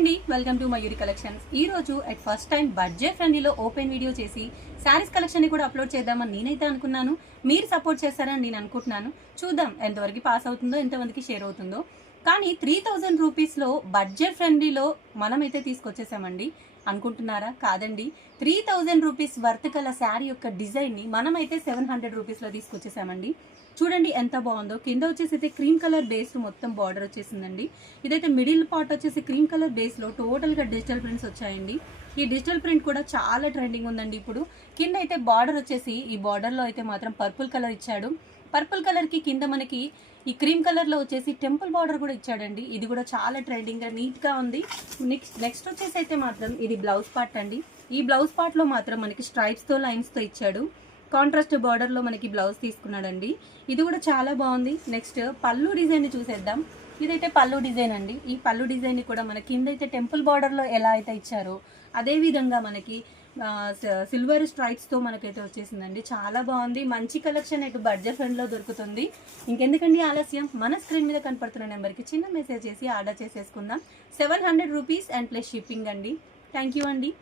అండి, welcome to Mayuri collections. ఈ రోజు అట్ ఫస్ట్ టైం బడ్జెట్ ఫ్రెండ్లీలో ఓపెన్ వీడియో చేసి శారీస్ కలెక్షన్ ని కూడా అప్లోడ్ చేద్దామని నేనైతే అనుకున్నాను. మీరు సపోర్ట్ చేస్తారని నేను అనుకుంటున్నాను. చూద్దాం ఎంతవరకు పాస్ అవుతుందో, ఎంతమందికి షేర్ అవుతుందో. కానీ 3000 రూపీస్లో బడ్జెట్ ఫ్రెండ్లీలో మనమైతే తీసుకొచ్చేసామండి. అనుకుంటున్నారా? కాదండి, 3000 రూపీస్ వర్త్ గల శారీ యొక్క డిజైన్ని మనమైతే 700 రూపీస్లో తీసుకొచ్చేసామండి. చూడండి ఎంత బాగుందో. కింద వచ్చేసి అయితే క్రీమ్ కలర్ బేస్ మొత్తం బార్డర్ వచ్చేసిందండి. ఇదైతే మిడిల్ పార్ట్ వచ్చేసి క్రీమ్ కలర్ బేస్లో టోటల్గా డిజిటల్ ప్రింట్స్ వచ్చాయండి. ఈ డిజిటల్ ప్రింట్ కూడా చాలా ట్రెండింగ్ ఉందండి ఇప్పుడు. కింద అయితే బార్డర్ వచ్చేసి ఈ బార్డర్లో అయితే మాత్రం పర్పుల్ కలర్ ఇచ్చాడు. పర్పుల్ కలర్కి కింద మనకి ఈ క్రీమ్ కలర్లో వచ్చేసి టెంపుల్ బార్డర్ కూడా ఇచ్చాడండి. ఇది కూడా చాలా ట్రెండింగ్గా నీట్గా ఉంది. నెక్స్ట్ వచ్చేసి అయితే మాత్రం ఇది బ్లౌజ్ పార్ట్ అండి. ఈ బ్లౌజ్ పార్ట్లో మాత్రం మనకి స్ట్రైప్స్తో లైన్స్తో ఇచ్చాడు. కాంట్రాస్ట్ బార్డర్లో మనకి బ్లౌజ్ తీసుకున్నాడండి. ఇది కూడా చాలా బాగుంది. నెక్స్ట్ పళ్ళు డిజైన్ చూసేద్దాం. ఇదైతే పళ్ళు డిజైన్ అండి. ఈ పళ్ళు డిజైన్ కూడా మన కింద అయితే టెంపుల్ బార్డర్లో ఎలా అయితే ఇచ్చారో అదే విధంగా మనకి సిల్వర్ స్ట్రైప్స్తో మనకైతే వచ్చేసిందండి. చాలా బాగుంది. మంచి కలెక్షన్ ఇటు బడ్జెట్ ఫ్రెండ్లో దొరుకుతుంది. ఇంకెందుకండి ఆలస్యం, మన స్క్రీన్ మీద కనపడుతున్న నెంబర్కి చిన్న మెసేజ్ చేసి ఆర్డర్ చేసేసుకుందాం. 700 రూపీస్ అండ్ ప్లస్ షిప్పింగ్ అండి. థ్యాంక్ యూ అండి.